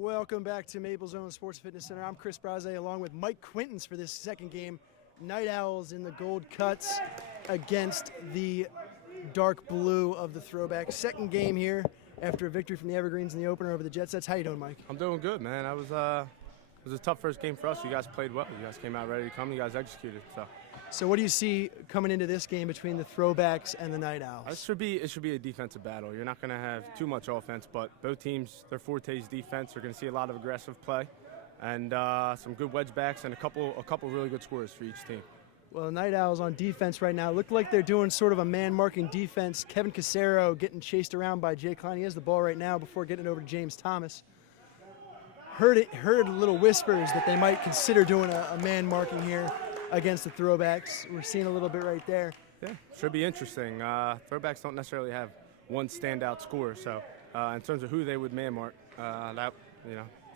Welcome back to Maple Zone Sports Fitness Center. I'm Chris Braze along with Mike Quintons for this second game. Night Owls in the gold cuts against the dark blue of the Throwbacks. Second game here after a victory from the Evergreens in the opener over the Jet Sets. How you doing, Mike? I'm doing good, man. It was a tough first game for us. You guys played well. You guys came out ready to come. You guys executed. So what do you see coming into this game between the Throwbacks and the Night Owls? It should be a defensive battle. You're not going to have too much offense, but both teams, their forte is defense. You're going to see a lot of aggressive play and some good wedge backs and a couple really good scores for each team. Well, the Night Owls on defense right now look like they're doing sort of a man-marking defense. Kevin Casero getting chased around by Jay Klein. He has the ball right now before getting it over to James Thomas. Heard little whispers that they might consider doing a man-marking here against the Throwbacks. We're seeing a little bit right there. Yeah, should be interesting. Throwbacks don't necessarily have one standout scorer, so in terms of who they would man-mark, that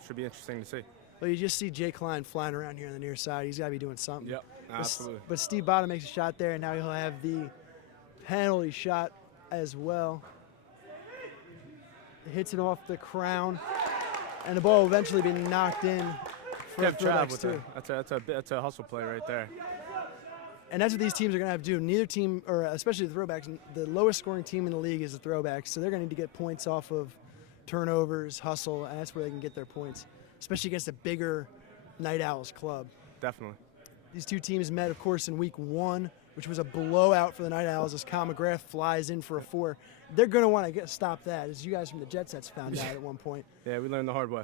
should be interesting to see. Well, you just see Jay Klein flying around here on the near side. He's got to be doing something. Yep, absolutely. But Steve Bottom makes a shot there, and now he'll have the penalty shot as well. Hits it off the crown, and the ball will eventually be knocked in for the Throwbacks too. That's a hustle play right there. And that's what these teams are going to have to do. Neither team, or especially the Throwbacks, the lowest scoring team in the league is the Throwbacks, so they're going to need to get points off of turnovers, hustle, and that's where they can get their points, especially against a bigger Night Owls club. Definitely. These two teams met, of course, in week 1, which was a blowout for the Night Owls as Kyle McGrath flies in for a 4. They're going to want to stop that, as you guys from the Jet Sets found out at one point. Yeah, we learned the hard way.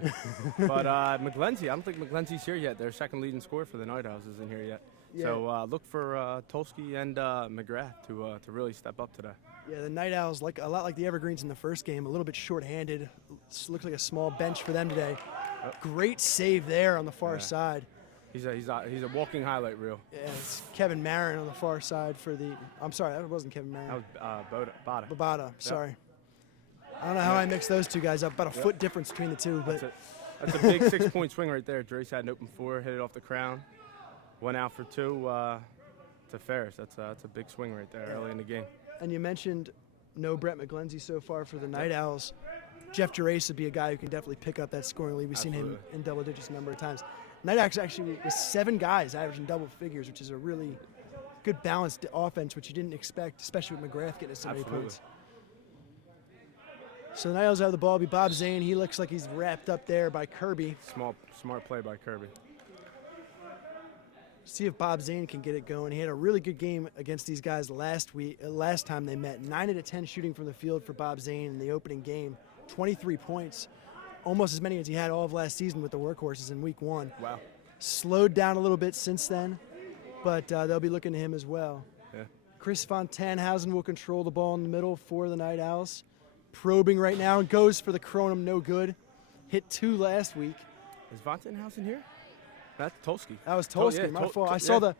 But McGlenzie, I don't think McGlenzie's here yet. Their second leading scorer for the Night Owls isn't here yet. Yeah. So look for Tolsky and McGrath to really step up today. Yeah, the Night Owls, a lot like the Evergreens in the first game, a little bit short-handed. Looks like a small bench for them today. Great save there on the far side. He's a walking highlight reel. Yeah, it's Kevin Marin on the far side for the. I'm sorry, that wasn't Kevin Marin. That was Bada. Babada, sorry. I don't know how I mixed those two guys up. About a foot difference between the two, but that's a big 6-point swing right there. Drace had an open 4, hit it off the crown, went out for 2 to Ferris. That's a big swing right there early in the game. And you mentioned no Brett McGlenzie so far for the Night Owls. Jeff Drace would be a guy who can definitely pick up that scoring lead. We've seen him in double digits a number of times. Night Owls actually was 7 guys averaging double figures, which is a really good balanced offense, which you didn't expect, especially with McGrath getting so many points. So the Night Owls have the ball. It'll be Bob Zane. He looks like he's wrapped up there by Kirby. Smart play by Kirby. See if Bob Zane can get it going. He had a really good game against these guys last time they met. 9 out of 10 shooting from the field for Bob Zane in the opening game. 23 points, almost as many as he had all of last season with the Workhorses in week 1. Wow. Slowed down a little bit since then, but they'll be looking to him as well. Yeah. Chris von Tannhausen will control the ball in the middle for the Night Owls. Probing right now and goes for the Kronum, no good. Hit 2 last week. Is von Tannhausen here? That's Tolsky. That was Tolsky. My fault. I saw the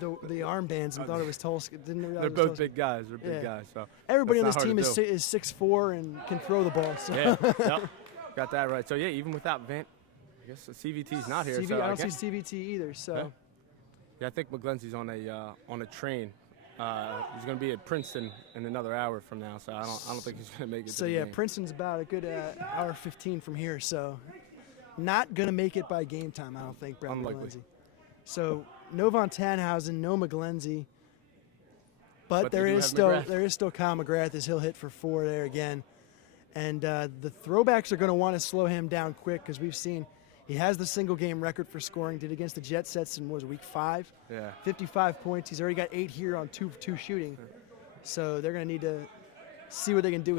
armbands and thought it was Tolsky. They're both big guys. They're big guys. So everybody on this team is 6'4" and can throw the ball. So. Yeah, yep. Got that right. So yeah, even without Vant, I guess the CVT's not here. I don't see CVT either. So yeah, I think McGlenzie's on a train. He's going to be at Princeton in another hour from now. So I don't think he's going to make it. So to the game. Princeton's about a good hour 15 from here. So not going to make it by game time, I don't think. Brett McGlenzie. So no Von Tannhausen, no McGlenzie, but there is still Kyle McGrath as he'll hit for 4 there again, and the Throwbacks are going to want to slow him down quick because we've seen he has the single game record for scoring. Did against the Jet Sets in week 5, 55 points. He's already got 8 here on 2 shooting, so they're going to need to see what they can do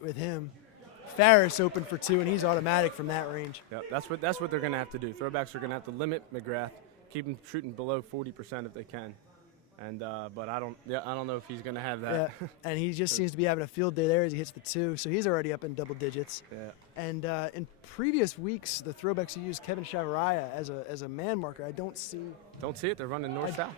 with him. Ferris open for 2, and he's automatic from that range. Yep, that's what they're going to have to do. Throwbacks are going to have to limit McGrath. Keep him shooting below 40% if they can, and but I don't know if he's going to have that. Yeah, and he just seems to be having a field day there as he hits the 2, so he's already up in double digits. Yeah. And in previous weeks, the Throwbacks have used Kevin Chavarria as a man marker. I don't see it. They're running north-south.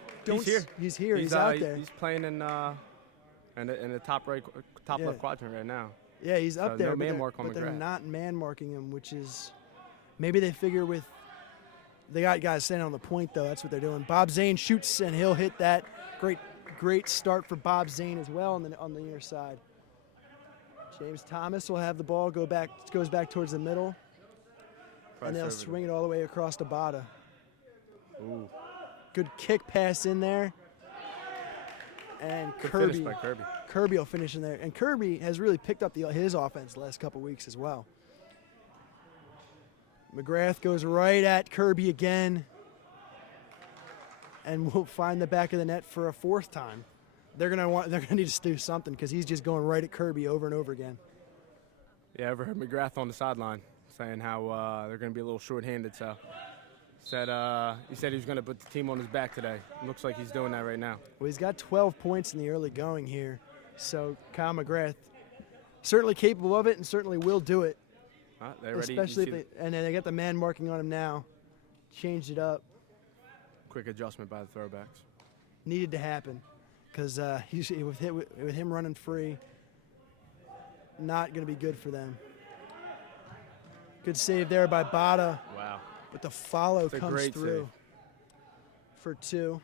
He's here. He's out there. He's playing in the top left quadrant right now. Yeah, he's up there. No man mark on but McGrath. They're not man marking him, which is maybe they figure with. They got guys standing on the point, though. That's what they're doing. Bob Zane shoots, and he'll hit that. Great start for Bob Zane as well on the near side. James Thomas will have the ball, goes back towards the middle, and they'll swing it all the way across to Bada. Ooh. Good kick pass in there. And Kirby will finish in there. And Kirby has really picked up his offense the last couple weeks as well. McGrath goes right at Kirby again. And we'll find the back of the net for a fourth time. They're gonna need to do something because he's just going right at Kirby over and over again. Yeah, I overheard McGrath on the sideline saying how they're gonna be a little short-handed. So he said he was gonna put the team on his back today. It looks like he's doing that right now. Well, he's got 12 points in the early going here. So Kyle McGrath certainly capable of it and certainly will do it. They're ready. Especially and then they got the man marking on him now. Changed it up. Quick adjustment by the Throwbacks. Needed to happen because with him running free, not going to be good for them. Good save there by Bada. Wow. But the follow comes through for 2.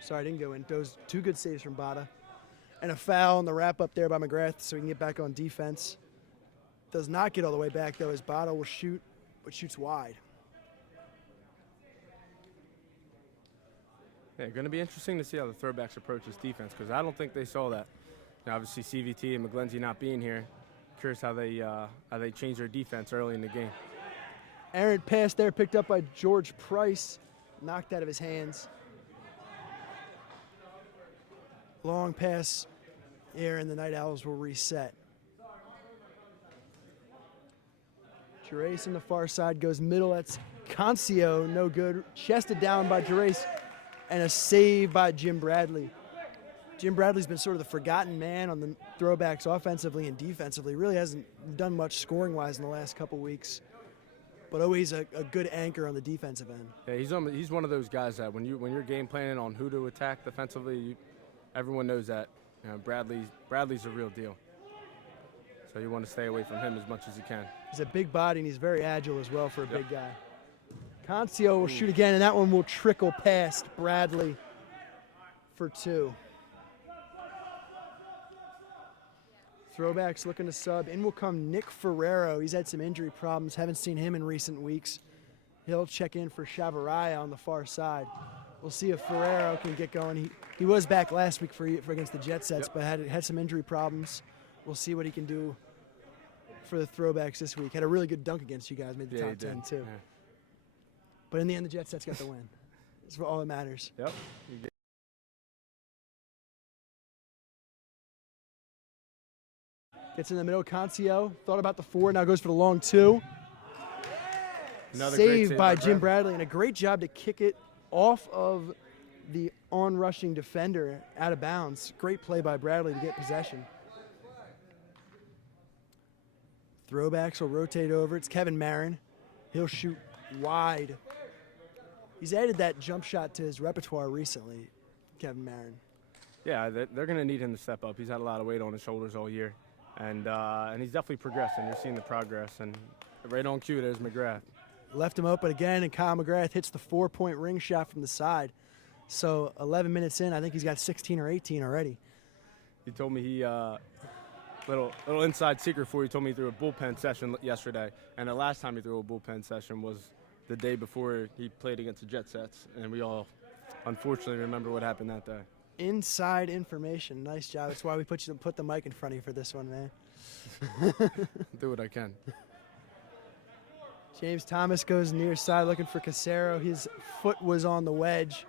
Sorry, I didn't go in. Those 2 good saves from Bada. And a foul on the wrap up there by McGrath so he can get back on defense. Does not get all the way back, though, as Bada will shoot, but shoots wide. Yeah, going to be interesting to see how the Throwbacks approach this defense because I don't think they saw that. Now, obviously, CVT and McGlenzie not being here. Curious how they change their defense early in the game. Errant pass there picked up by George Price, knocked out of his hands. Long pass here, and the Night Owls will reset. Gerace on the far side goes middle. That's Concio, no good. Chested down by Gerace, and a save by Jim Bradley. Jim Bradley's been sort of the forgotten man on the Throwbacks offensively and defensively. Really hasn't done much scoring-wise in the last couple weeks, but always a good anchor on the defensive end. Yeah, he's one of those guys that when you're game planning on who to attack defensively, everyone knows that. You know, Bradley's a real deal. So you want to stay away from him as much as you can. He's a big body and he's very agile as well for a big guy. Concio will shoot again, and that one will trickle past Bradley for 2. Throwbacks looking to sub. In will come Nick Ferrero. He's had some injury problems. Haven't seen him in recent weeks. He'll check in for Chavarria on the far side. We'll see if Ferrero can get going. He was back last week for against the Jet Sets, but had some injury problems. We'll see what he can do for the Throwbacks this week. Had a really good dunk against you guys. Made the top 10 too. Yeah. But in the end, the Jet Sets got the win. That's all that matters. Yep. Gets in the middle. Concio thought about the 4. Now goes for the long 2. Another Save by Jim Bradley, and a great job to kick it off of the on-rushing defender out of bounds. Great play by Bradley to get possession. Throwbacks will rotate over. It's Kevin Marin. He'll shoot wide. He's added that jump shot to his repertoire recently, Kevin Marin. Yeah, they're going to need him to step up. He's had a lot of weight on his shoulders all year, and he's definitely progressing. You're seeing the progress, and right on cue, there's McGrath. Left him open again, and Kyle McGrath hits the 4-point ring shot from the side. So 11 minutes in, I think he's got 16 or 18 already. He told me he little inside secret for you. He told me he threw a bullpen session yesterday, and the last time he threw a bullpen session was the day before he played against the Jet Sets, and we all unfortunately remember what happened that day. Inside information. Nice job. That's why we put the mic in front of you for this one, man. Do what I can. James Thomas goes near side looking for Casero. His foot was on the wedge,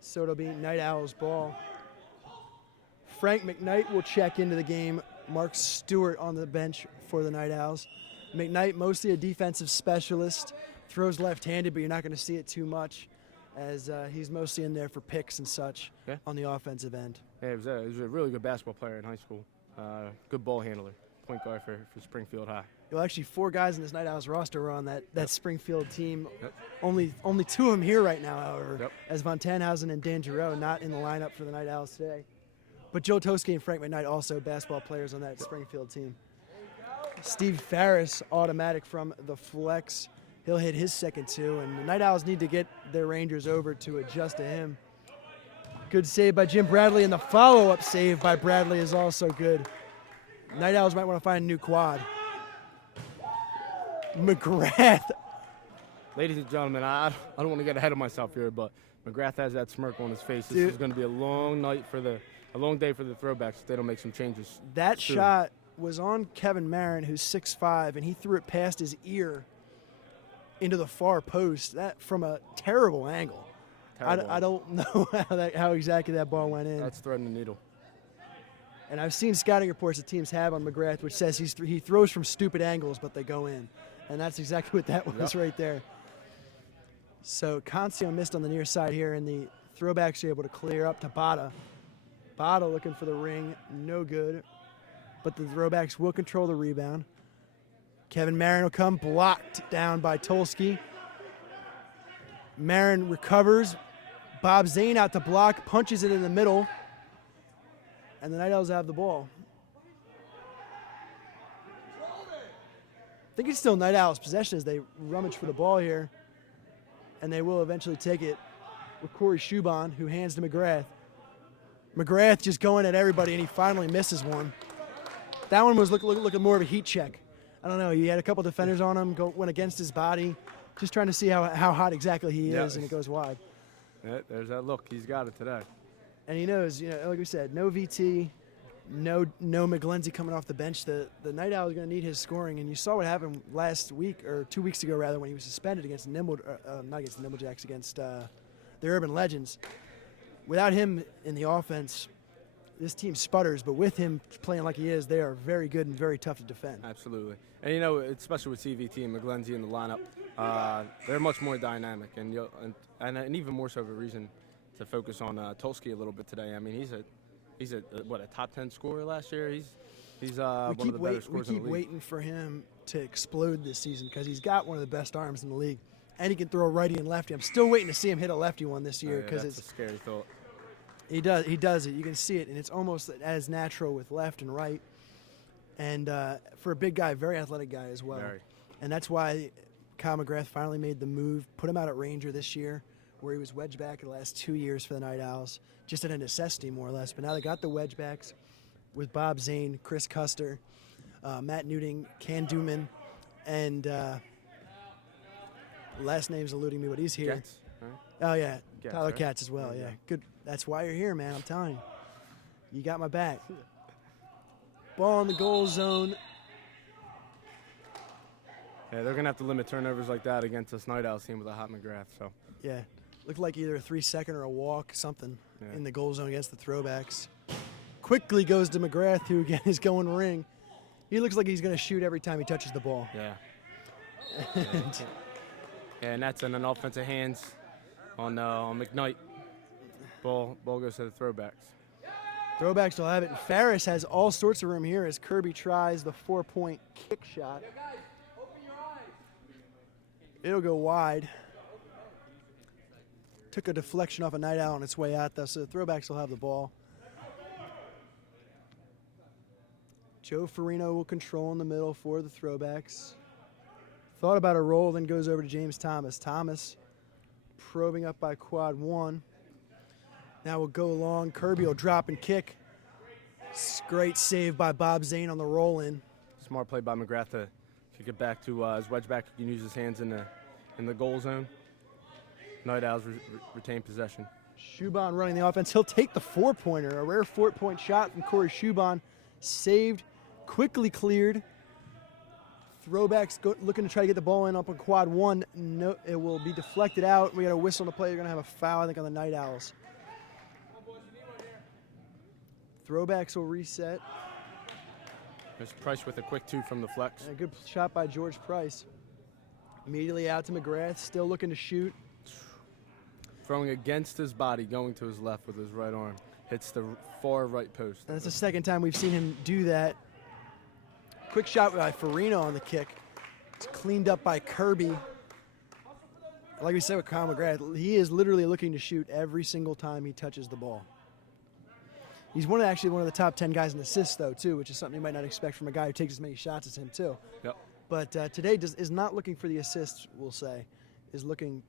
so it'll be Night Owls ball. Frank McKnight will check into the game. Mark Stewart on the bench for the Night Owls. McKnight, mostly a defensive specialist, throws left-handed, but you're not going to see it too much as he's mostly in there for picks and such on the offensive end. Yeah, he was a really good basketball player in high school. Good ball handler, point guard for Springfield High. Well, actually, 4 guys in this Night Owls roster were on that Springfield team. Only 2 of them here right now, however, as Von Tannhausen and Dan Giroux not in the lineup for the Night Owls today. But Joe Toski and Frank McKnight also basketball players on that Springfield team. Steve Farris, automatic from the flex. He'll hit his second 2, and the Night Owls need to get their Rangers over to adjust to him. Good save by Jim Bradley, and the follow-up save by Bradley is also good. Night Owls might want to find a new quad. McGrath. Ladies and gentlemen, I don't want to get ahead of myself here, but McGrath has that smirk on his face. This is going to be a long day for the Throwbacks if they don't make some changes. That soon. shot was on Kevin Marin, who's 6'5", and he threw it past his ear into the far post. That from a terrible angle. I don't know how exactly that ball went in. That's threading the needle. And I've seen scouting reports that teams have on McGrath, which says he throws from stupid angles, but they go in. And that's exactly what that was right there. So Concio missed on the near side here, and the Throwbacks are able to clear up to Bada. Bada looking for the ring, no good. But the Throwbacks will control the rebound. Kevin Marin will come, blocked down by Tolsky. Marin recovers. Bob Zane out to block, punches it in the middle. And the Night Owls have the ball. I think it's still Night Owls' possession as they rummage for the ball here. And they will eventually take it with Corey Shuban, who hands to McGrath. McGrath just going at everybody, and he finally misses one. That one was looking more of a heat check. I don't know. He had a couple defenders on him, went against his body, just trying to see how hot exactly he is, and it goes wide. Yeah, there's that look. He's got it today. And he knows, like we said, no VT, no McGlenzie coming off the bench. The Night Owl is going to need his scoring, and you saw what happened last week, or 2 weeks ago rather, when he was suspended against not against the Nimble Jacks, against the Urban Legends. Without him in the offense, this team sputters, but with him playing like he is, they are very good and very tough to defend. Absolutely. And, especially with CVT and McGlenzie in the lineup, they're much more dynamic, and even more so of a reason to focus on Tolsky a little bit today. I mean, he's a top 10 scorer last year. He's one of the better scorers in the league. We keep waiting for him to explode this season because he's got one of the best arms in the league, and he can throw a righty and lefty. I'm still waiting to see him hit a lefty one this year because it's a scary thought. He does it. You can see it, and it's almost as natural with left and right. And for a big guy, very athletic guy as well. Very. And that's why Kyle McGrath finally made the move, put him out at Ranger this year, where he was wedge back the last 2 years for the Night Owls, just at a necessity more or less. But now they got the wedge backs with Bob Zane, Chris Custer, Matt Newting, Can Duman, and last name's eluding me, but he's here. Jets, right? Oh, yeah. Jets, Tyler right? Katz as well, yeah. Good. That's why you're here, man. I'm telling you. You got my back. Ball in the goal zone. Yeah, they're going to have to limit turnovers like that against this Night Owls team with a hot McGrath. So. Yeah. Looked like either a 3-second or a walk, something in the goal zone against the Throwbacks. Quickly goes to McGrath, who, again, is going ring. He looks like he's going to shoot every time he touches the ball. Yeah. And that's in an offensive hands on McKnight. Ball goes to the Throwbacks. Throwbacks will have it. And Ferris has all sorts of room here as Kirby tries the 4-point kick shot. It'll go wide. Took a deflection off a Night Owl on its way out, though, so the Throwbacks will have the ball. Joe Farino will control in the middle for the Throwbacks. Thought about a roll, then goes over to James Thomas. Thomas probing up by quad one. Now we'll go long. Kirby will drop and kick. Great save by Bob Zane on the roll-in. Smart play by McGrath to kick it back to his wedge back. He can use his hands in the goal zone. Night Owls retain possession. Shuban running the offense. He'll take the 4-pointer. A rare 4-point shot from Corey Shuban. Saved, quickly cleared. Throwbacks looking to try to get the ball in up on quad one. No, it will be deflected out. We got a whistle to play. You're going to have a foul, I think, on the Night Owls. Throwbacks will reset. There's Price with a quick two from the flex. And a good shot by George Price. Immediately out to McGrath, still looking to shoot. Throwing against his body, going to his left with his right arm. Hits the far right post. And that's the second time we've seen him do that. Quick shot by Farino on the kick. It's cleaned up by Kirby. Like we said with Kyle McGrath, he is literally looking to shoot every single time he touches the ball. He's actually one of the top 10 guys in assists, though, too, which is something you might not expect from a guy who takes as many shots as him, too. Yep. But today is not looking for the assists, we'll say, is looking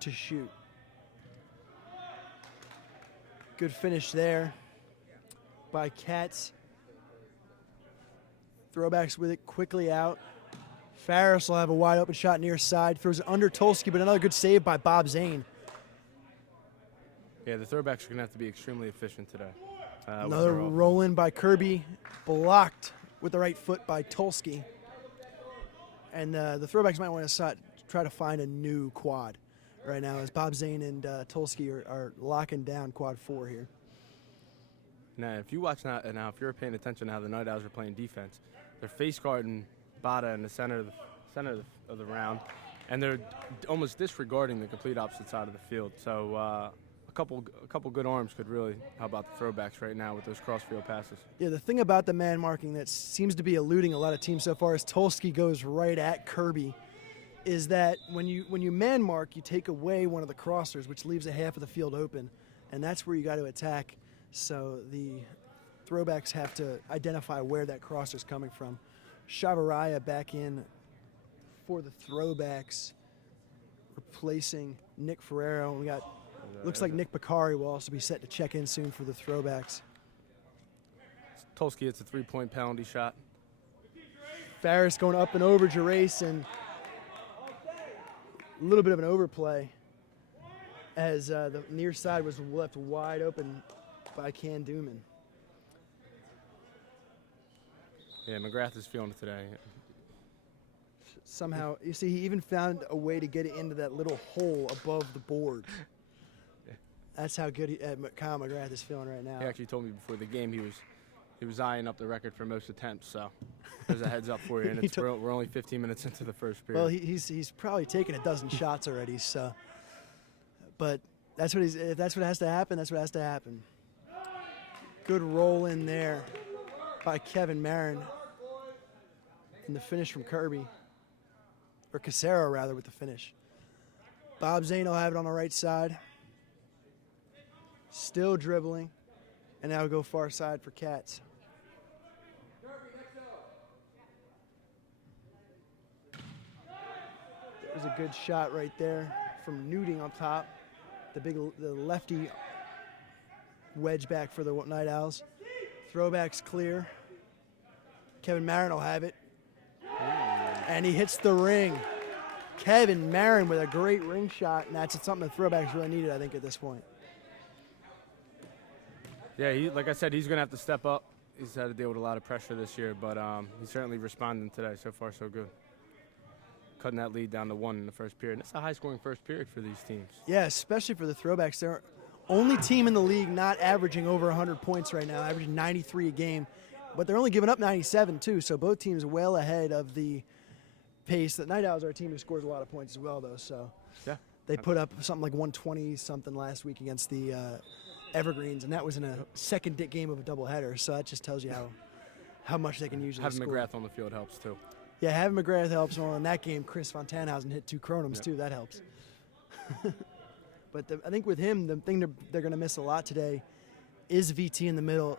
to shoot. Good finish there by Cats. Throwbacks with it quickly out. Farris will have a wide open shot near side. Throws it under Tulsky, but another good save by Bob Zane. Yeah, the Throwbacks are going to have to be extremely efficient today. Another roll in by Kirby, blocked with the right foot by Tulsky. And the Throwbacks might want to try to find a new quad right now, as Bob Zane and Tulsky are locking down quad 4 here. Now, if you watch now, if you're paying attention to how the Night Owls are playing defense, they're face guarding Bada in the center of the round, and they're almost disregarding the complete opposite side of the field. So a couple good arms could really help out the Throwbacks right now with those cross-field passes. Yeah, the thing about the man marking that seems to be eluding a lot of teams so far, as Tulsky goes right at Kirby, is that when you man mark, you take away one of the crossers, which leaves a half of the field open, and that's where you got to attack. So the Throwbacks have to identify where that crosser is coming from. Chavarria back in for the Throwbacks, replacing Nick Ferrero. We got, looks like Nick Bakari will also be set to check in soon for the Throwbacks. Tulsky hits a 3-point penalty shot. Farris going up and over Gerace, and a little bit of an overplay as the near side was left wide open by Can Dooman. Yeah, McGrath is feeling it today. Somehow, you see, he even found a way to get it into that little hole above the board. Yeah. That's how good Kyle McGrath is feeling right now. He actually told me before the game he was eyeing up the record for most attempts, so there's a heads up for you. And we're only 15 minutes into the first period. Well, he's probably taken a dozen shots already, so. But if that's what has to happen, that's what has to happen. Good roll in there by Kevin Marin. And the finish from Kirby. Or Casero, rather, with the finish. Bob Zane will have it on the right side. Still dribbling. And now go far side for Cats. There's a good shot right there from Nuding on top. The lefty wedge back for the Night Owls. Throwbacks clear. Kevin Marin will have it. And he hits the ring. Kevin Marin with a great ring shot, and that's something the Throwbacks really needed, I think, at this point. Yeah, like I said, he's going to have to step up. He's had to deal with a lot of pressure this year, but he's certainly responding today. So far, so good. Cutting that lead down to 1 in the first period. It's a high-scoring first period for these teams. Yeah, especially for the Throwbacks. They're only team in the league not averaging over 100 points right now, averaging 93 a game. But they're only giving up 97, too, so both teams well ahead of the pace. The Night Owls are a team who scores a lot of points as well, though. So yeah, they put up something like 120-something last week against the Evergreens, and that was in a second game of a doubleheader. So that just tells you how much they can usually score. Having McGrath on the field helps, too. Yeah, having McGrath helps. Well, in that game, Chris Von Tannhausen hit 2 Kronums, too. That helps. But I think with him, the thing they're going to miss a lot today is VT in the middle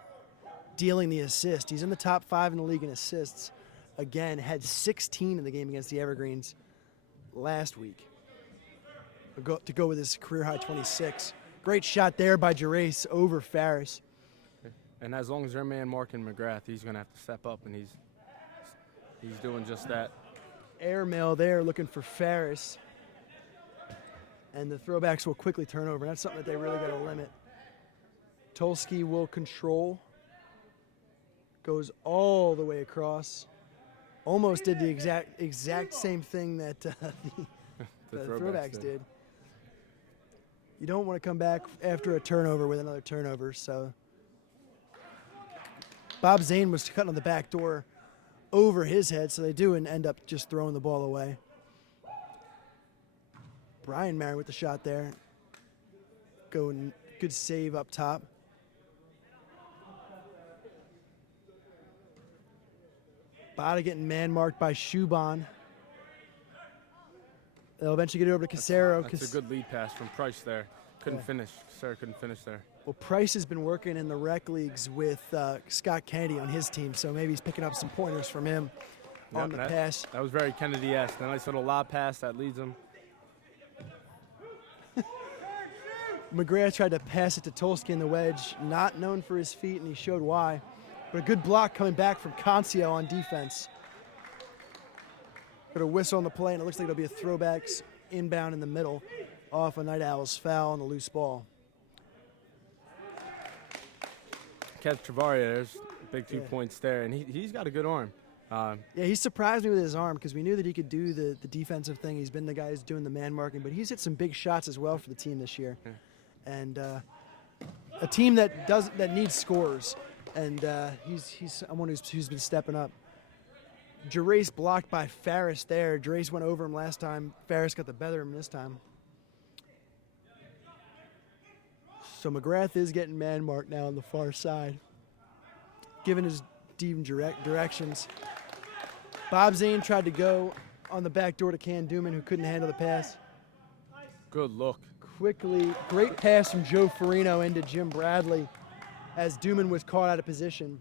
dealing the assist. He's in the top 5 in the league in assists. Again, had 16 in the game against the Evergreens last week to go with his career-high 26. Great shot there by Gerace over Farris. And as long as they're man marking McGrath, he's going to have to step up, and he's doing just that. Airmail there looking for Farris. And the Throwbacks will quickly turn over. That's something that they really got to limit. Tulsky will control. Goes all the way across. Almost did the exact same thing that the Throwbacks did. You don't want to come back after a turnover with another turnover. So Bob Zane was cutting on the back door over his head, so they do and end up just throwing the ball away. Brian Marin with the shot there. Good save up top. Bada getting man-marked by Shuban. They'll eventually get it over to Casero. That's a good lead pass from Price there. Couldn't finish. Casero couldn't finish there. Well, Price has been working in the rec leagues with Scott Kennedy on his team, so maybe he's picking up some pointers from him on the pass. That was very Kennedy-esque. A nice little lob pass that leads him. McGrath tried to pass it to Tolsky in the wedge, not known for his feet, and he showed why. But a good block coming back from Concio on defense. Got a whistle on the play, and it looks like it'll be a throwbacks inbound in the middle off a Night Owls foul on the loose ball. Kev Travaria, there's big 2 points there, and he's got a good arm. Yeah, he surprised me with his arm because we knew that he could do the defensive thing. He's been the guy who's doing the man marking, but he's hit some big shots as well for the team this year. Yeah. And a team that needs scorers, and he's someone who's been stepping up. Gerace blocked by Ferris there. Gerace went over him last time. Ferris got the better of him this time. So McGrath is getting man marked now on the far side, given his deep directions. Bob Zane tried to go on the back door to Can Duman, who couldn't handle the pass. Good look. Quickly, great pass from Joe Farino into Jim Bradley as Duman was caught out of position.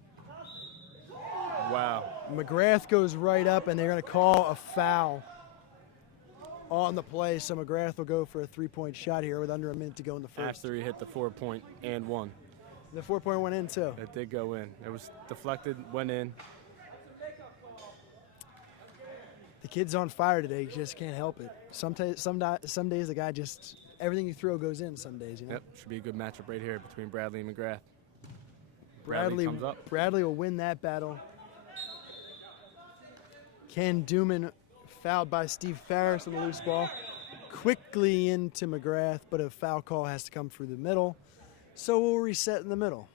Wow. McGrath goes right up, and they're going to call a foul on the play. So McGrath will go for a three-point shot here with under a minute to go in the first. After he hit the 4-point and one. The 4-point went in, too. It did go in. It was deflected, went in. The kid's on fire today. He just can't help it. Some days the guy just, everything you throw goes in some days, you know? Yep, should be a good matchup right here between Bradley and McGrath. Bradley comes up. Bradley will win that battle. Ken Duman fouled by Steve Ferris on the loose ball. Quickly into McGrath, but a foul call has to come through the middle. So we'll reset in the middle.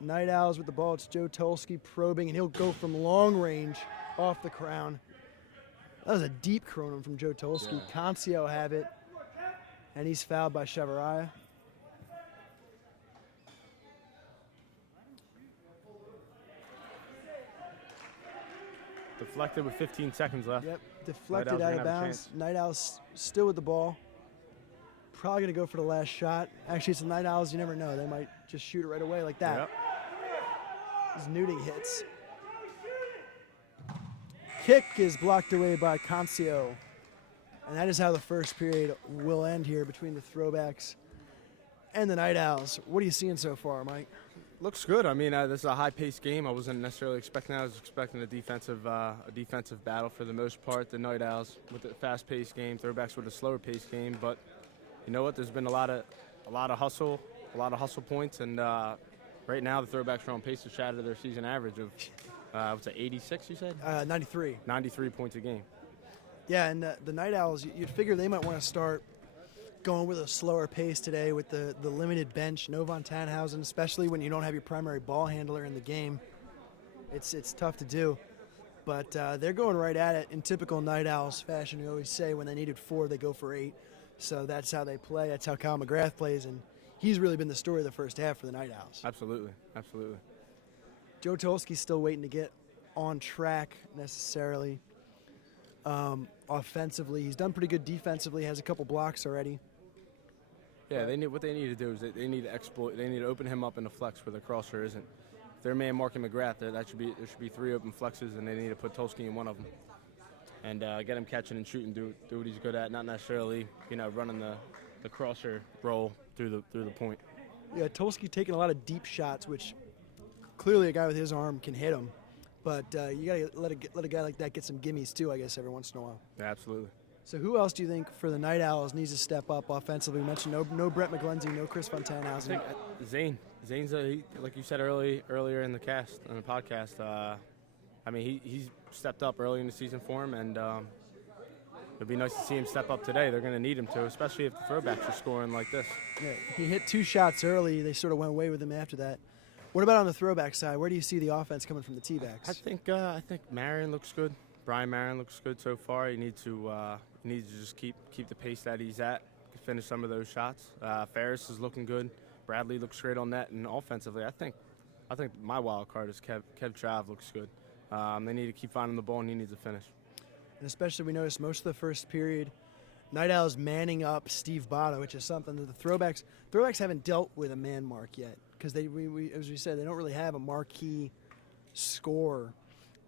Night Owls with the ball. It's Joe Tolsky probing, and he'll go from long range off the crown. That was a deep Kronum from Joe Tolsky. Yeah. Concio have it, and he's fouled by Chavarria. Deflected with 15 seconds left. Yep, deflected out of bounds. Night Owls still with the ball. Probably going to go for the last shot. Actually, it's the Night Owls. You never know. They might just shoot it right away like that. Yep. As Nuding hits. Kick is blocked away by Concio. And that is how the first period will end here between the Throwbacks and the Night Owls. What are you seeing so far, Mike? Looks good. I mean, this is a high-paced game. I wasn't necessarily expecting that. I was expecting a defensive battle for the most part. The Night Owls with a fast-paced game, Throwbacks with a slower-paced game. But you know what? There's been a lot of hustle points, and right now the Throwbacks are on pace to shatter their season average of what's it, 86? You said 93. 93 points a game. Yeah, and the Night Owls, you'd figure they might want to start going with a slower pace today with the limited bench. No Von Tannhausen, especially when you don't have your primary ball handler in the game. It's tough to do. But they're going right at it in typical Night Owls fashion. We always say when they needed 4, they go for 8. So that's how they play. That's how Kyle McGrath plays. And he's really been the story of the first half for the Night Owls. Absolutely, absolutely. Joe Tolsky's still waiting to get on track necessarily. Offensively, he's done pretty good defensively. Has a couple blocks already. Yeah, what they need to do is they need to exploit. They need to open him up in the flex where the crosser isn't. If they're man marking McGrath, there should be 3 open flexes, and they need to put Tolsky in one of them, and get him catching and shooting. Do what he's good at, not necessarily running the crosser roll through the point. Yeah, Tolsky taking a lot of deep shots, which clearly a guy with his arm can hit them. But you gotta let a guy like that get some gimmies too, I guess, every once in a while. Yeah, absolutely. So who else do you think for the Night Owls needs to step up offensively? We mentioned no Brett McGlenzie, no Chris Von Tannhausen. I think Zane's like you said earlier in the podcast. I mean, he's stepped up early in the season for him, and it'd be nice to see him step up today. They're going to need him to, especially if the Throwbacks are scoring like this. Yeah, he hit 2 shots early. They sort of went away with him after that. What about on the Throwback side? Where do you see the offense coming from the T-backs? I think Marion looks good. Brian Marion looks good so far. He needs to just keep the pace that he's at, finish some of those shots. Ferris is looking good. Bradley looks great on net, and offensively, I think my wild card is Kev Trav looks good. They need to keep finding the ball, and he needs to finish. And especially, we noticed most of the first period, Night Owls manning up Steve Botto, which is something that the Throwbacks haven't dealt with a man mark yet, because as we said, they don't really have a marquee scorer.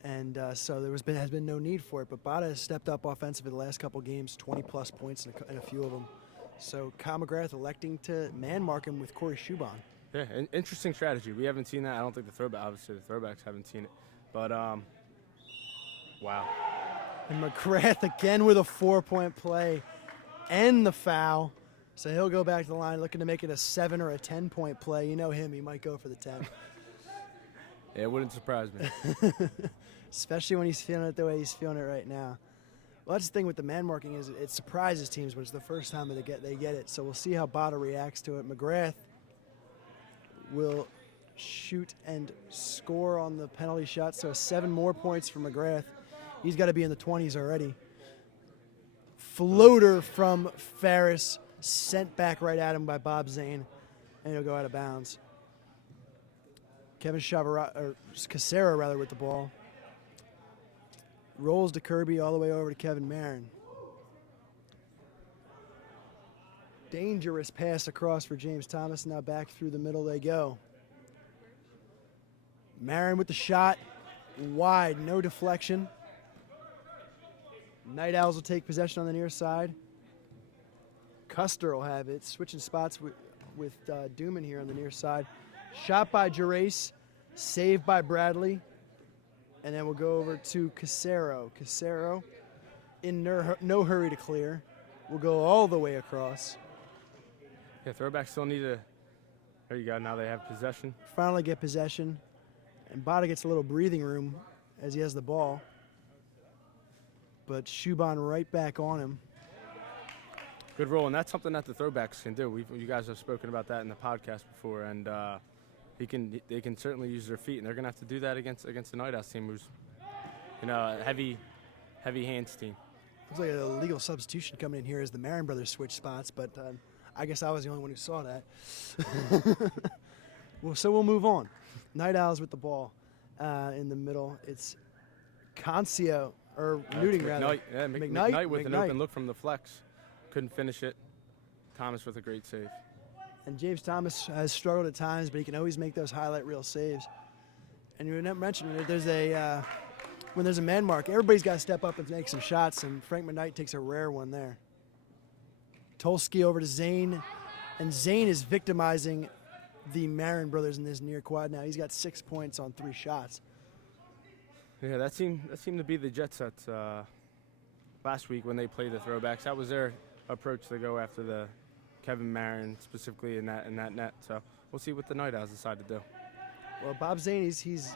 And so has been no need for it. But Bada has stepped up offensively the last couple games, 20-plus points in a few of them. So Kyle McGrath electing to man-mark him with Corey Schuban. Yeah, an interesting strategy. We haven't seen that. I don't think the Throwbacks haven't seen it. But, wow. And McGrath again with a 4-point play and the foul. So he'll go back to the line looking to make it a 7 or a 10-point play. You know him, he might go for the 10. Yeah, it wouldn't surprise me. Especially when he's feeling it the way he's feeling it right now. Well, that's the thing with the man marking is it surprises teams when it's the first time they get it. So we'll see how Bada reacts to it. McGrath will shoot and score on the penalty shot. So 7 more points for McGrath. He's got to be in the 20s already. Floater from Ferris, sent back right at him by Bob Zane, and he'll go out of bounds. Kevin Casero with the ball. Rolls to Kirby all the way over to Kevin Marin. Dangerous pass across for James Thomas. Now back through the middle they go. Marin with the shot. Wide, no deflection. Night Owls will take possession on the near side. Custer will have it. Switching spots with Dooman here on the near side. Shot by Gerace. Saved by Bradley. And then we'll go over to Casero. Casero in no hurry to clear. We'll go all the way across. Yeah, Throwbacks still need to. There you go. Now they have possession. Finally get possession. And Bada gets a little breathing room as he has the ball. But Schuban right back on him. Good roll, and that's something that the Throwbacks can do. You guys have spoken about that in the podcast before, and they can certainly use their feet, and they're going to have to do that against the Night Owls team, who's a heavy hands team. Looks like a legal substitution coming in here as the Marin brothers switch spots, but I guess I was the only one who saw that. So we'll move on. Night Owls with the ball in the middle. It's Concio, or Newting rather. Yeah, McKnight with an open look from the flex. Couldn't finish it. Thomas with a great save. And James Thomas has struggled at times, but he can always make those highlight reel saves. And you mentioned when there's a man mark, everybody's got to step up and make some shots, and Frank McKnight takes a rare one there. Tolsky over to Zane, and Zane is victimizing the Marin brothers in this near quad now. He's got 6 points on 3 shots. Yeah, that seemed to be the Jet Sets last week when they played the Throwbacks. That was their approach to go after the Kevin Marin specifically in that net. So we'll see what the Night Owls decide to do. Well, Bob Zane, he's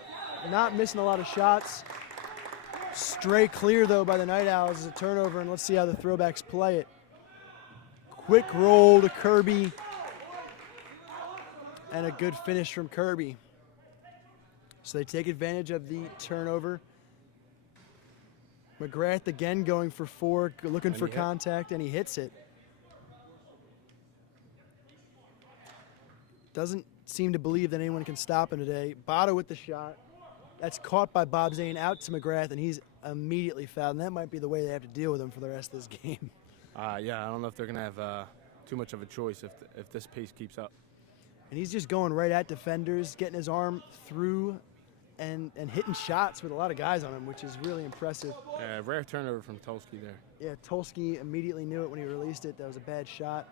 not missing a lot of shots. Stray clear, though, by the Night Owls as a turnover, and let's see how the Throwbacks play it. Quick roll to Kirby. And a good finish from Kirby. So they take advantage of the turnover. McGrath again going for 4, looking for contact, and he hits it. Doesn't seem to believe that anyone can stop him today. Bada with the shot. That's caught by Bob Zane out to McGrath, and he's immediately fouled. And that might be the way they have to deal with him for the rest of this game. Yeah, I don't know if they're going to have too much of a choice if this pace keeps up. And he's just going right at defenders, getting his arm through and hitting shots with a lot of guys on him, which is really impressive. Rare turnover from Tolsky there. Yeah, Tolsky immediately knew it when he released it. That was a bad shot.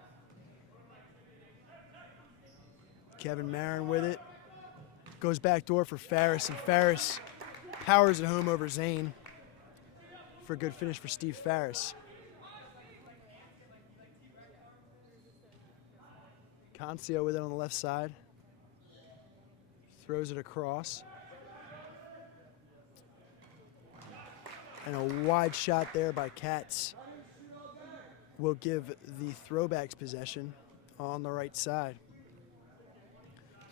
Kevin Marin with it. Goes back door for Ferris, and Ferris powers it home over Zane for a good finish for Steve Ferris. Concio with it on the left side. Throws it across. And a wide shot there by Katz will give the Throwbacks possession on the right side.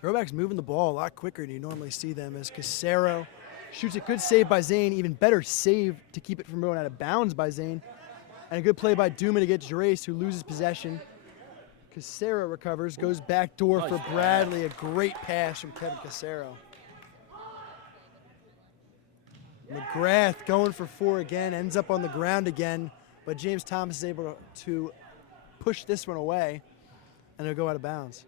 Throwbacks moving the ball a lot quicker than you normally see them as Casero shoots a good save by Zane, even better save to keep it from going out of bounds by Zane. And a good play by Dooman against Gerace, who loses possession. Casero recovers, goes back door for Bradley. A great pass from Kevin Casero. McGrath going for 4 again, ends up on the ground again, but James Thomas is able to push this one away, and it'll go out of bounds.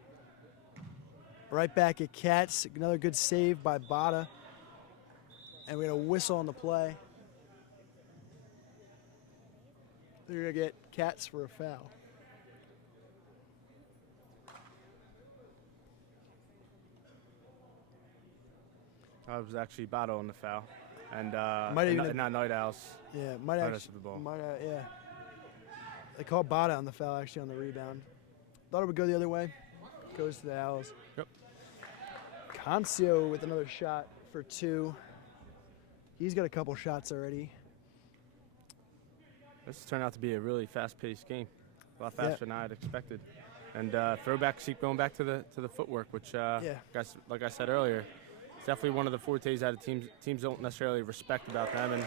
Right back at Katz, another good save by Bada. And we're going to whistle on the play. They're going to get Cats for a foul. I was actually Bato on the foul. And not Night Owls. Yeah, might actually. The ball. Yeah. They called Bada on the foul, actually, on the rebound. Thought it would go the other way. Goes to the Owls. Yep. Concio with another shot for 2. He's got a couple shots already. This turned out to be a really fast-paced game. A lot faster than I had expected. And Throwbacks keep going back to the footwork, which, like I said earlier, it's definitely one of the fortes that teams don't necessarily respect about them. And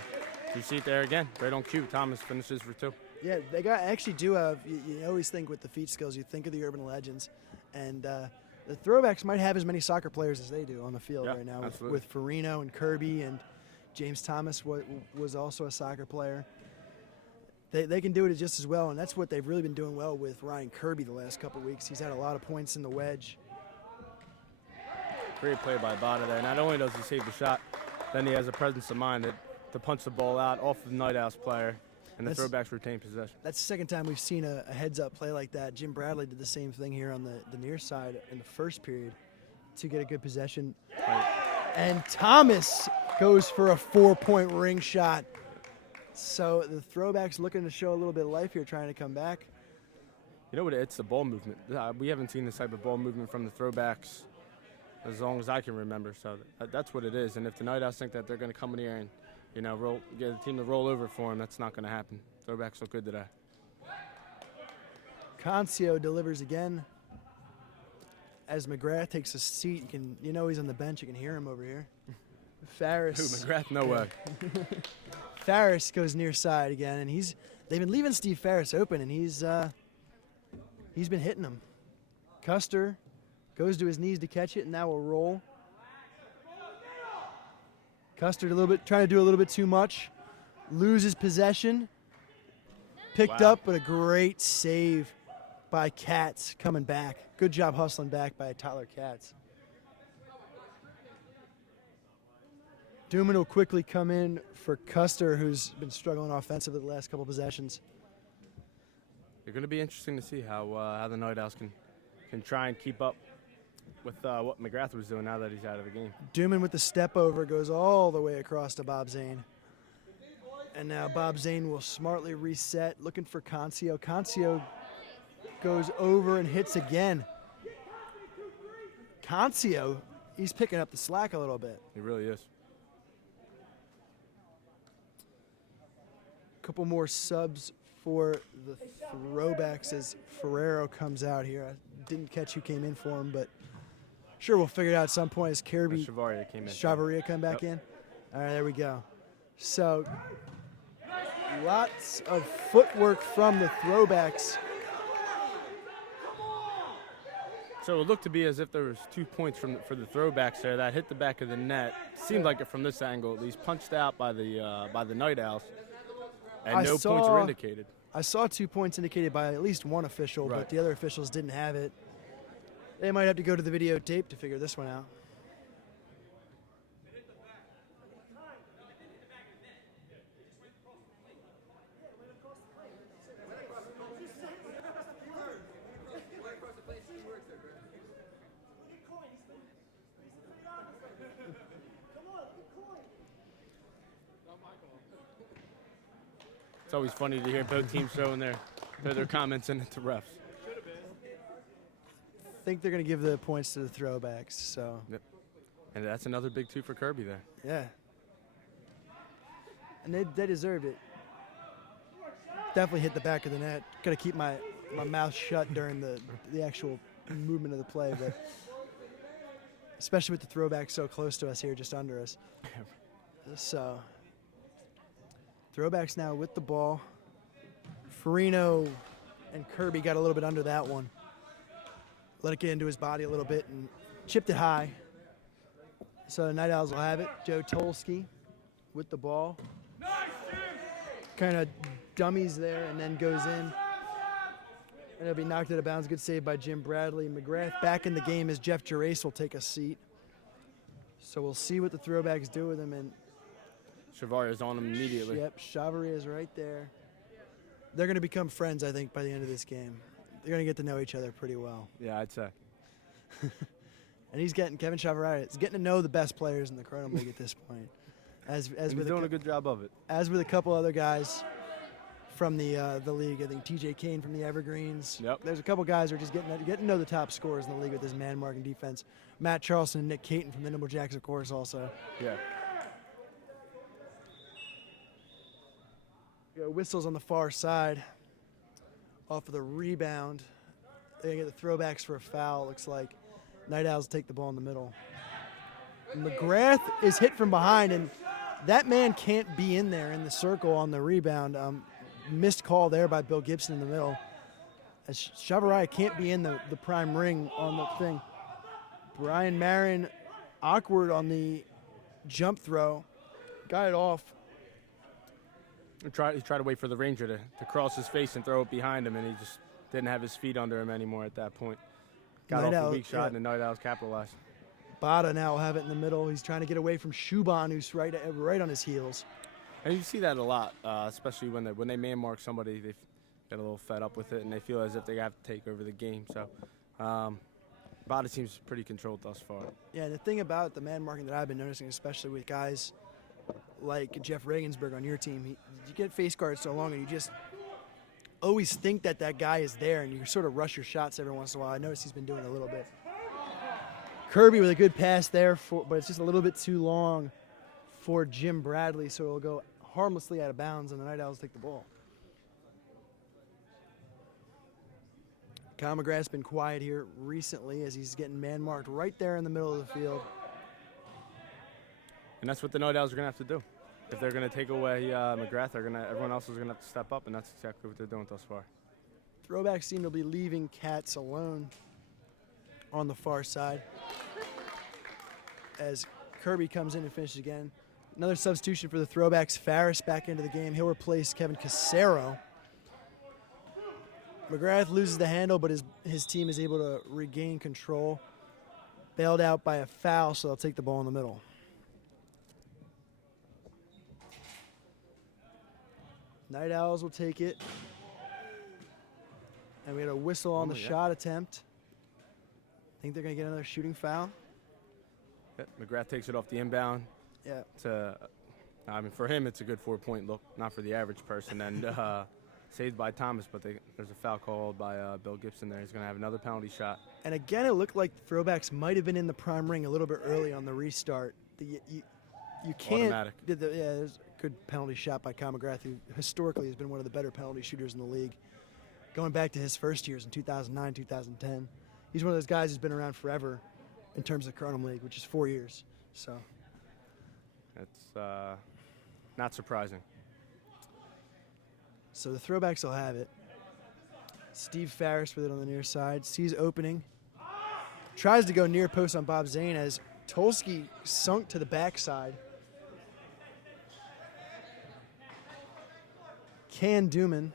you see it there again, right on cue. Thomas finishes for 2. Yeah, they actually do have, you always think with the feet skills, you think of the Urban Legends. And the Throwbacks might have as many soccer players as they do on the field right now with Farino and Kirby, and James Thomas was also a soccer player. They can do it just as well, and that's what they've really been doing well with Ryan Kirby the last couple weeks. He's had a lot of points in the wedge. Great play by Bada there. Not only does he save the shot, then he has a presence of mind to punch the ball out off the Night Owls player, and the Throwbacks retain possession. That's the second time we've seen a heads-up play like that. Jim Bradley did the same thing here on the near side in the first period to get a good possession. Right. And Thomas goes for a 4-point ring shot. So the Throwbacks looking to show a little bit of life here, trying to come back. You know what? It's the ball movement. We haven't seen this type of ball movement from the Throwbacks as long as I can remember. So that's what it is. And if the Night Owls think that they're going to come in here and get the team to roll over for them, that's not going to happen. Throwbacks look good today. Concio delivers again. As McGrath takes a seat, he's on the bench. You can hear him over here. Farris. Who, McGrath? No way. Farris goes near side again, and they've been leaving Steve Farris open, and he's been hitting him. Custer goes to his knees to catch it, and now will roll. Custer trying to do a little bit too much. Loses possession. Picked up, but a great save by Katz coming back. Good job hustling back by Tyler Katz. Duman will quickly come in for Custer, who's been struggling offensively the last couple possessions. It's going to be interesting to see how the Night Owls can try and keep up with what McGrath was doing now that he's out of the game. Duman with the step over goes all the way across to Bob Zane. And now Bob Zane will smartly reset, looking for Concio. Concio goes over and hits again. Concio, he's picking up the slack a little bit. He really is. Couple more subs for the Throwbacks as Ferrero comes out here. I didn't catch who came in for him, but sure we'll figure it out at some point as Kirby Chavaria come back in. All right, there we go. So lots of footwork from the Throwbacks. So it looked to be as if there was 2 points for the Throwbacks there that hit the back of the net. Seemed like it from this angle at least, punched out by the Night Owls. And points were indicated. I saw 2 points indicated by at least one official, but the other officials didn't have it. They might have to go to the videotape to figure this one out. It's always funny to hear both teams throwing their comments in at the refs. I think they're going to give the points to the Throwbacks. So. Yep. And that's another big 2 for Kirby there. Yeah. And they deserved it. Definitely hit the back of the net. Got to keep my mouth shut during the actual movement of the play, but especially with the Throwbacks so close to us here, just under us. So. Throwbacks now with the ball. Farino and Kirby got a little bit under that one. Let it get into his body a little bit and chipped it high. So the Night Owls will have it. Joe Tolsky with the ball. Kind of dummies there and then goes in. And it'll be knocked out of bounds. Good save by Jim Bradley. McGrath back in the game as Jeff Gerace will take a seat. So we'll see what the Throwbacks do with him. And Chevalier is on him immediately. Yep, Chevalier is right there. They're going to become friends, I think, by the end of this game. They're going to get to know each other pretty well. Yeah, I'd say. And Kevin Chevalier is getting to know the best players in the Kronum League at this point. As he's doing a good job of it. As with a couple other guys from the league. I think TJ Kane from the Evergreens. Yep. There's a couple guys who are just getting to know the top scorers in the league with this man-marking defense. Matt Charleston and Nick Caton from the Nimble Jacks, of course, also. Yeah. Whistles on the far side off of the rebound. They're going to get the throwbacks for a foul, looks like. Night Owls take the ball in the middle. McGrath is hit from behind, and that man can't be in there in the circle on the rebound. Missed call there by Bill Gibson in the middle. As Chevalier can't be in the prime ring on the thing. Brian Marin awkward on the jump throw. Got it off. He tried to wait for the Ranger to cross his face and throw it behind him, and he just didn't have his feet under him anymore at that point. Got off a weak shot, and the Night Owls capitalized. Bada now will have it in the middle. He's trying to get away from Shuban, who's right on his heels. And you see that a lot, especially when they man mark somebody, they get a little fed up with it, and they feel as if they have to take over the game. So Bada seems pretty controlled thus far. Yeah, and the thing about the man marking that I've been noticing, especially with guys like Jeff Regensburg on your team, you get face guards so long and you just always think that guy is there, and you sort of rush your shots every once in a while. I noticed he's been doing it a little bit. Kirby with a good pass there, but it's just a little bit too long for Jim Bradley, so it'll go harmlessly out of bounds, and the Night Owls take the ball. Kyle McGrath's been quiet here recently as he's getting man-marked right there in the middle of the field. And that's what the Night Owls are going to have to do. If they're going to take away McGrath, everyone else is going to have to step up, and that's exactly what they're doing thus far. Throwbacks seem to be leaving Cats alone on the far side as Kirby comes in and finishes again. Another substitution for the Throwbacks. Farris back into the game. He'll replace Kevin Casero. McGrath loses the handle, but his team is able to regain control. Bailed out by a foul, so they'll take the ball in the middle. Night Owls will take it. And we had a whistle on the shot attempt. I think they're going to get another shooting foul. Yeah, McGrath takes it off the inbound. Yeah. I mean, for him, it's a good 4-point look, not for the average person. And saved by Thomas, but there's a foul called by Bill Gibson there. He's going to have another penalty shot. And again, it looked like the Throwbacks might have been in the prime ring a little bit early on the restart. You can't. Automatic. There's a good penalty shot by Kyle McGrath, who historically has been one of the better penalty shooters in the league. Going back to his first years in 2009, 2010. He's one of those guys who's been around forever in terms of Kronum League, which is 4 years. So it's not surprising. So the Throwbacks will have it. Steve Farris with it on the near side. Sees opening. Tries to go near post on Bob Zane as Tolsky sunk to the backside. Can Duman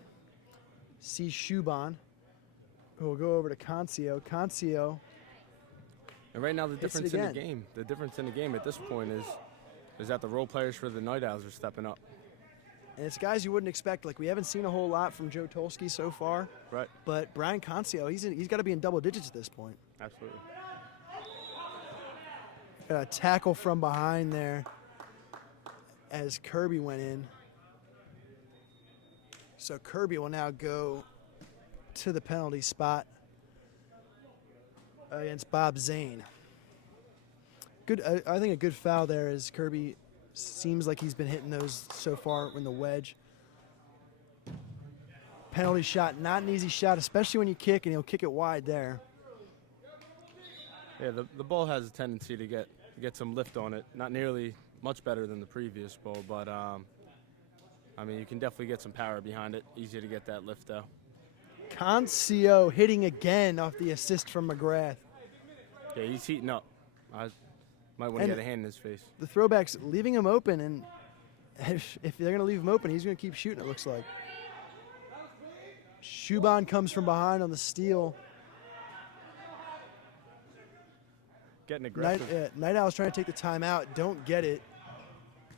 sees Shuban, who will go over to Concio. Concio. And right now the difference in the game at this point is that the role players for the Night Owls are stepping up. And it's guys you wouldn't expect. Like, we haven't seen a whole lot from Joe Tolsky so far. Right. But Brian Concio, he's got to be in double digits at this point. Absolutely. Got a tackle from behind there as Kirby went in. So Kirby will now go to the penalty spot against Bob Zane. Good. I think a good foul there as Kirby seems like he's been hitting those so far in the wedge. Penalty shot, not an easy shot, especially when you kick, and he'll kick it wide there. Yeah, the ball has a tendency to get some lift on it. Not nearly much better than the previous ball, but I mean, you can definitely get some power behind it. Easy to get that lift, though. Concio hitting again off the assist from McGrath. Yeah, he's heating up. I might want to get a hand in his face. The Throwbacks leaving him open, and if they're going to leave him open, he's going to keep shooting, it looks like. Shuban comes from behind on the steal. Getting aggressive. Night Owl's trying to take the timeout. Don't get it.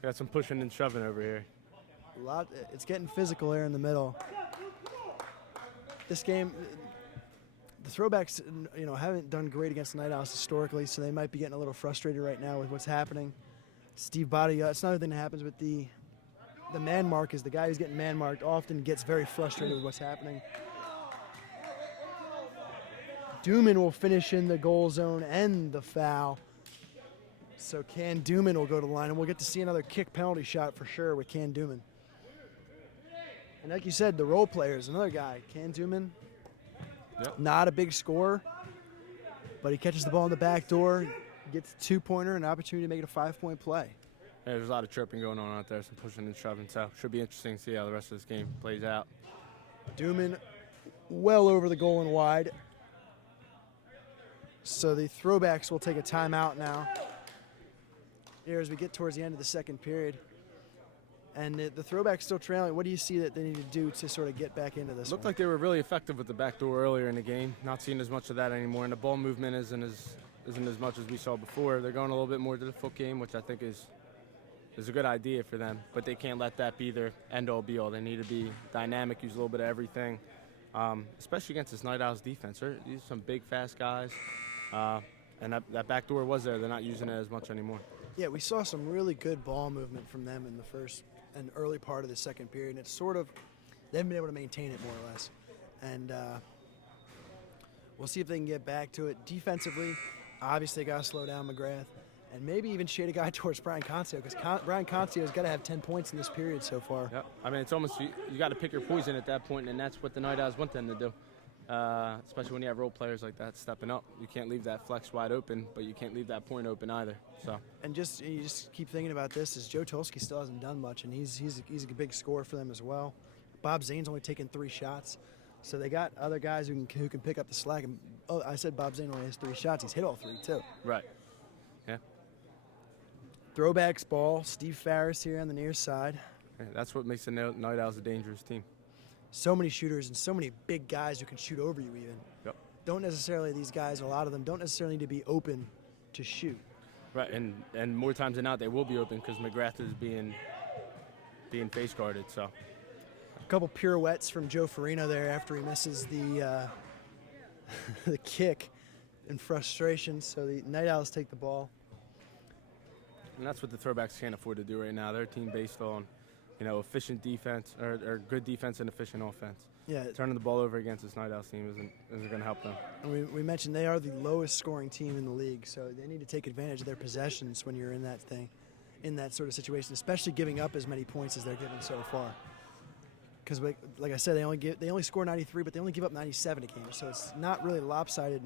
Got some pushing and shoving over here. It's getting physical here in the middle. This game, the Throwbacks, haven't done great against the Night Owls historically, so they might be getting a little frustrated right now with what's happening. Steve Body, it's another thing that happens with the man mark is the guy who's getting man marked often gets very frustrated with what's happening. Dooman will finish in the goal zone and the foul. So Can Dooman will go to the line, and we'll get to see another kick penalty shot for sure with Can Dooman. And like you said, the role players, another guy, Can Dooman, not a big scorer, but he catches the ball in the back door, gets a 2-pointer, an opportunity to make it a 5-point play. Yeah, there's a lot of chirping going on out there, some pushing and shoving, so should be interesting to see how the rest of this game plays out. Dooman well over the goal and wide. So the Throwbacks will take a timeout now here as we get towards the end of the second period. And the Throwbacks still trailing. What do you see that they need to do to sort of get back into this? Looked like they were really effective with the back door earlier in the game. Not seeing as much of that anymore, and the ball movement isn't as much as we saw before. They're going a little bit more to the foot game, which I think is a good idea for them. But they can't let that be their end-all, be-all. They need to be dynamic, use a little bit of everything, especially against this Night Owls defense. These are some big, fast guys, and that back door was there. They're not using it as much anymore. Yeah, we saw some really good ball movement from them in the first and early part of the second period, and it's sort of they haven't been able to maintain it more or less. And we'll see if they can get back to it defensively. Obviously, they got to slow down McGrath and maybe even shade a guy towards Brian Concio, because Brian Concio has got to have 10 points in this period so far. Yep. I mean, it's almost you got to pick your poison at that point, and that's what the Night Owls want them to do. Especially when you have role players like that stepping up. You can't leave that flex wide open, but you can't leave that point open either. So. And you just keep thinking about this as Joe Tolsky still hasn't done much, and he's a big scorer for them as well. Bob Zane's only taken 3 shots, so they got other guys who can pick up the slack. And I said Bob Zane only has 3 shots. He's hit all 3 too. Right. Yeah. Throwbacks ball. Steve Farris here on the near side. Yeah, that's what makes the Night Owls a dangerous team. So many shooters and so many big guys who can shoot over you even. Yep. These guys, a lot of them, don't necessarily need to be open to shoot. Right, and more times than not, they will be open because McGrath is being face guarded. So. A couple pirouettes from Joe Farino there after he misses the the kick in frustration. So the Night Owls take the ball. And that's what the Throwbacks can't afford to do right now. They're a team based on efficient defense or good defense and efficient offense. Yeah. Turning the ball over against this Night Owls team isn't going to help them. And we mentioned they are the lowest scoring team in the league, so they need to take advantage of their possessions when you're in that sort of situation, especially giving up as many points as they're giving so far. Because like I said, they only score 93, but they only give up 97 a game, so it's not really lopsided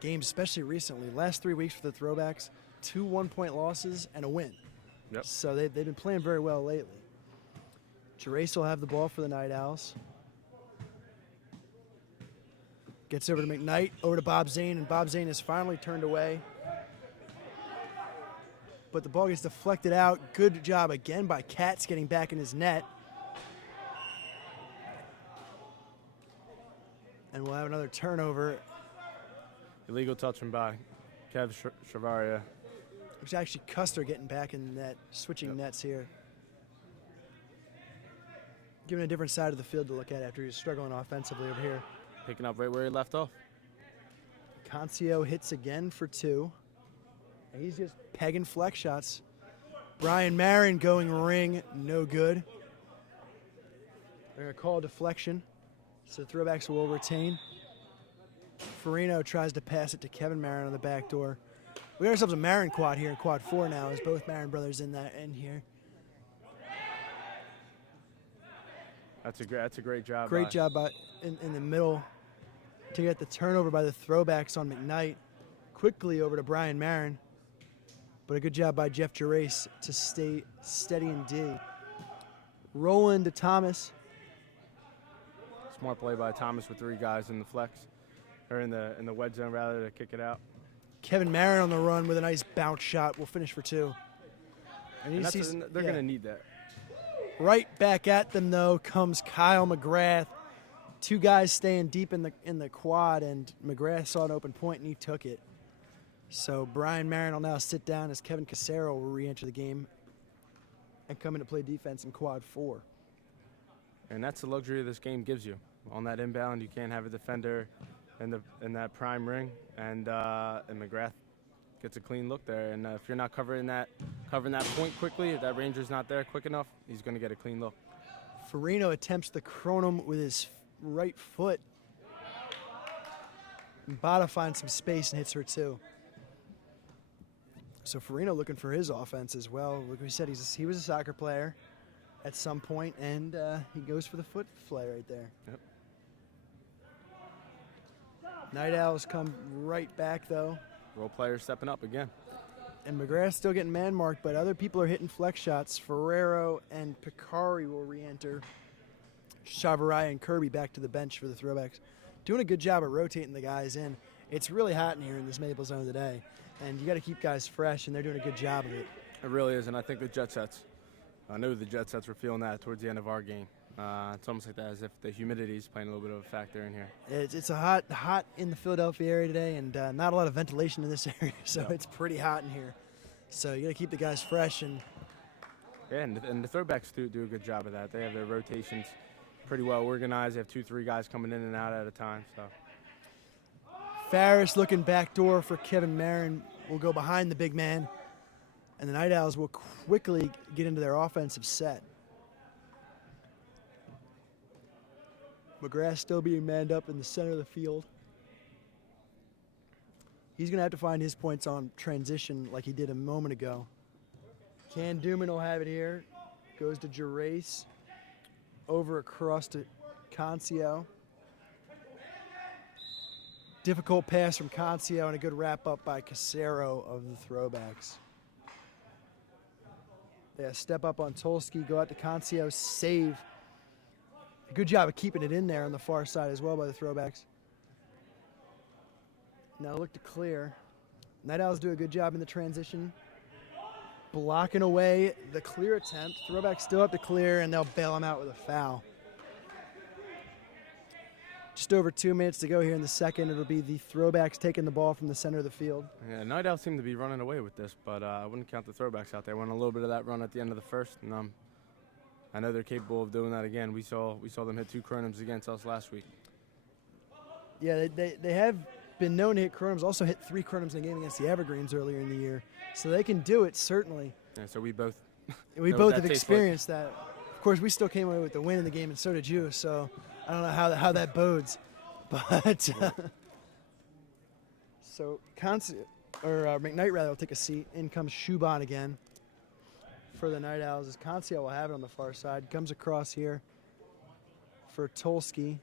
games, especially recently. Last 3 weeks for the Throwbacks, 2 1-point losses and a win. Yep. So they've been playing very well lately. Gerace will have the ball for the Night Owls. Gets over to McKnight, over to Bob Zane, and Bob Zane is finally turned away. But the ball gets deflected out. Good job again by Katz getting back in his net. And we'll have another turnover. Illegal touching by Kev Chavaria. Which actually Custer getting back in the net, switching nets here. Giving a different side of the field to look at after he was struggling offensively over here. Picking up right where he left off. Concio hits again for 2. And he's just pegging flex shots. Brian Marin going ring, no good. They're going to call a deflection. So Throwbacks will retain. Farino tries to pass it to Kevin Marin on the back door. We got ourselves a Marin quad here in quad 4 now, as both Marin brothers in here. That's a great job. Great job in the middle to get the turnover by the Throwbacks on McKnight. Quickly over to Brian Marin. But a good job by Jeff Gerace to stay steady in D. Rolling to Thomas. Smart play by Thomas with 3 guys in the flex, or in the wedge zone rather, to kick it out. Kevin Marin on the run with a nice bounce shot. Will finish for 2. And they're going to need that. Right back at them, though, comes Kyle McGrath. 2 guys staying deep in the quad, and McGrath saw an open point, and he took it. So Brian Marin will now sit down as Kevin Casero will re-enter the game and come in to play defense in quad 4. And that's the luxury this game gives you. On that inbound, you can't have a defender in that prime ring, and McGrath gets a clean look there. And if you're not covering that point quickly, if that ranger's not there quick enough, he's going to get a clean look. Farino attempts the Kronum with his right foot. And Bada finds some space and hits her too. So Farino looking for his offense as well. Like we said, he was a soccer player at some point, and he goes for the foot flay right there. Yep. Night Owls come right back though. Role players stepping up again. And McGrath's still getting man-marked, but other people are hitting flex shots. Ferrero and Picari will re-enter. Chavarai and Kirby back to the bench for the Throwbacks. Doing a good job of rotating the guys in. It's really hot in here in this Maple Zone today, and you got to keep guys fresh, and they're doing a good job of it. It really is, and I think the Jet Sets, I know the Jet Sets were feeling that towards the end of our game. It's almost like that, as if the humidity is playing a little bit of a factor in here. It's a hot in the Philadelphia area today, and not a lot of ventilation in this area, so It's pretty hot in here. So you got to keep the guys fresh. And the Throwbacks do a good job of that. They have their rotations pretty well organized. They have 2-3 guys coming in and out at a time. So Farris looking backdoor for Kevin Marin will go behind the big man, and the Night Owls will quickly get into their offensive set. McGrath still being manned up in the center of the field. He's going to have to find his points on transition like he did a moment ago. Can Duman will have it here. Goes to Gerace. Over across to Concio. Difficult pass from Concio and a good wrap-up by Casero of the Throwbacks. Yeah, step up on Tolsky, go out to Concio, save. A good job of keeping it in there on the far side as well by the Throwbacks. Now look to clear. Night Owls do a good job in the transition. Blocking away the clear attempt. Throwbacks still have to clear, and they'll bail him out with a foul. Just over 2 minutes to go here in the second. It'll be the Throwbacks taking the ball from the center of the field. Yeah, Night Owls seem to be running away with this, but I wouldn't count the Throwbacks out there. Went a little bit of that run at the end of the first, and I know they're capable of doing that again. We saw them hit 2 Kronums against us last week. Yeah, they have been known to hit Kronums. Also hit 3 Kronums in a game against the Evergreens earlier in the year, so they can do it certainly. Yeah, so we both have experienced that. Of course, we still came away with the win in the game, and so did you. So I don't know how that bodes, but so McKnight rather will take a seat. In comes Shuban again for the Night Owls. As Concio will have it on the far side. Comes across here for Tolsky.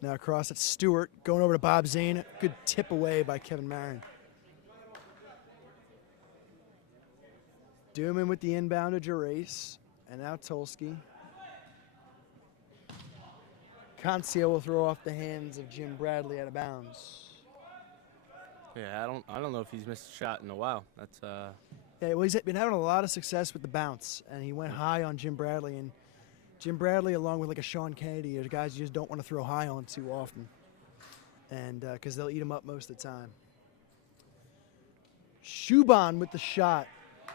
Now across at Stewart, going over to Bob Zane. Good tip away by Kevin Marin. Duman with the inbound to Gerace, and now Tolsky. Concio will throw off the hands of Jim Bradley out of bounds. Yeah, I don't know if he's missed a shot in a while. That's Yeah, well, he's been having a lot of success with the bounce, and he went high on Jim Bradley, and Jim Bradley, along with like a Sean Kennedy, are guys you just don't want to throw high on too often, and because they'll eat him up most of the time. Shuban with the shot.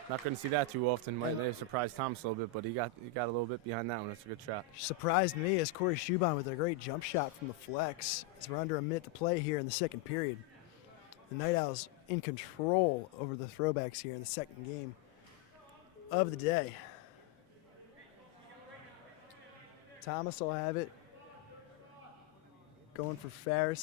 not going to see that too often. May have surprised Thomas a little bit, but he got a little bit behind that one. It's a good shot. Surprised me is Corey Shuban with a great jump shot from the flex. As we're under a minute to play here in the second period. The Night Owls in control over the Throwbacks here in the second game of the day. Thomas will have it. Going for Ferris.